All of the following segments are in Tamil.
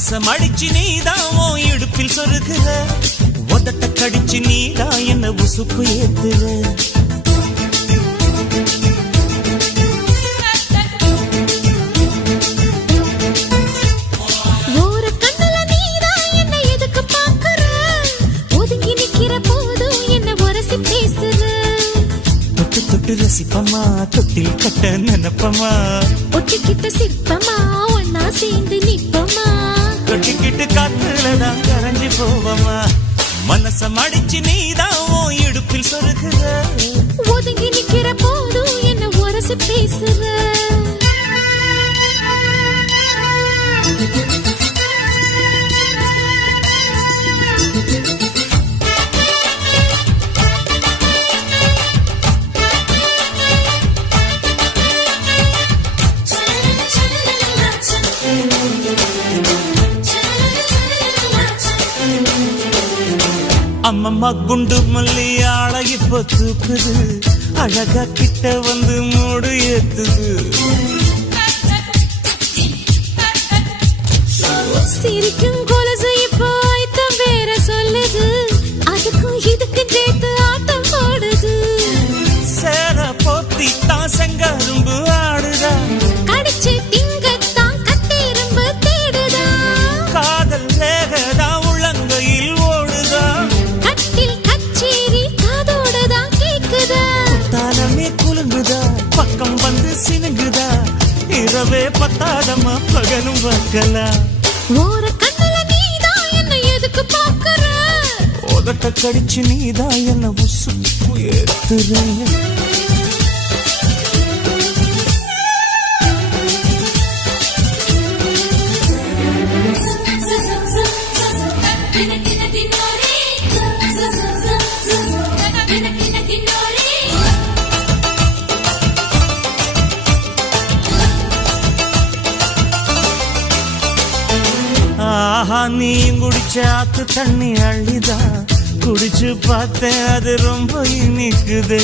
மனச மடிச்சு நீதான் உன் இடுப்பில் சொருகுற, உதட்ட கடிச்சு நீதான் என்ன உசுப்பு ஏத்துற. தொட்டு ரசிப்பமா தொட்டில் கட்ட நினைப்பமா, ஒட்டிக்கிட்ட சிற்பமா ஒன்னா சேர்ந்து நிப்பமா, கொட்டிக்கிட்டு காத்துலதான் கரைஞ்சு போவமா. மனச மடிச்சு நீதான் உன் இடுப்பில் சொருகுற, ஒதுங்கி நிக்கிற போதும் என்ன உரசி பேசுற. அம்மம்மா குண்டு மல்லி ஆள இப்ப தூக்குது, அழகா கிட்ட வந்து மூடு ஏத்துது. சிரிக்கும் கொலுசு இப்போ ஐத்தம் வேற சொல்லுது, அதுக்கும் இதுக்கு சேர்த்து ஆட்டம் போடுது. சேர போத்தி தான் செங்கரும்பு ஆடுதா, கடிச்சு திங்கத்தான் கட்டெரும்பு தேடுதா. காதல் வேகதா உள்ளங்கையில் ஓடுதா, கட்டில் கச்சேரி காதோடுதான் கேக்குதா. தாளமே குலுங்குதா, பக்கம் வந்து சினுங்குதா, இரவே பத்தாதமா பகலும் பார்க்கலாம். ஓர கண்ணுல நீதான் என்ன எதுக்கு பாக்குற, உதட்ட கடிச்சு நீதான் என்ன உசுப்பு ஏத்துற. ஆஹா நீ குடிச்ச ஆத்து தண்ணி அள்ளிதான், குடிச்சு பார்த்தேன் அது ரொம்ப இனிக்குது.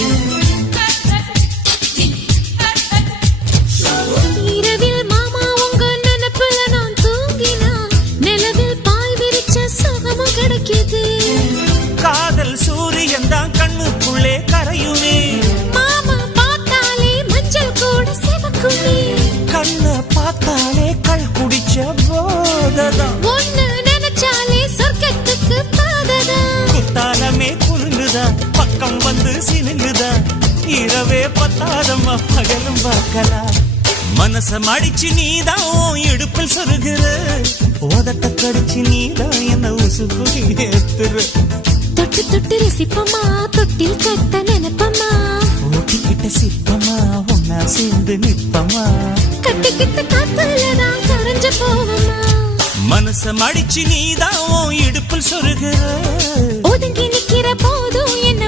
இரவில் மாமா உங்க நினைப்புல நான் தூங்கினா, நிலவில் பாய் விரிச்ச சுகமும் கிடைக்குது. காதல் சூரியன் தான் கண்ணுக்குள்ளே கரையுமே, மாமா பார்த்தாலே மஞ்சள் கூட சிவக்குமே, கண்ண பார்த்தாலே கள் குடிச்ச போததான், ஒன்னு நினைச்சாலே சொர்க்கத்துக்கு பாததா. குத்தாலமே குலுங்குதா, பக்கம் வந்து சினுங்குதா, இரவே பத்தாதம்மா பகலும் பார்க்கலாம். மனச மடிச்சு நீதான் உன் இடுப்பில் சொருகுற, உதட்ட கடிச்சு நீதான் என்ன உசுப்பு ஏத்துற. தொட்டு தொட்டு ரசிப்பமா தொட்டில் கட்ட நினைப்பமா, ஓட்டிக்கிட்ட சிற்பமா ஒன்னா சேர்ந்து நிப்பமா, கட்டிக்கிட்ட காத்துலதான் கரைஞ்சு போவமா. மனச மடிச்சு நீதான் உன் இடுப்பில் சொருகுற, ஒதுங்கி நிக்கிற போதும் என்ன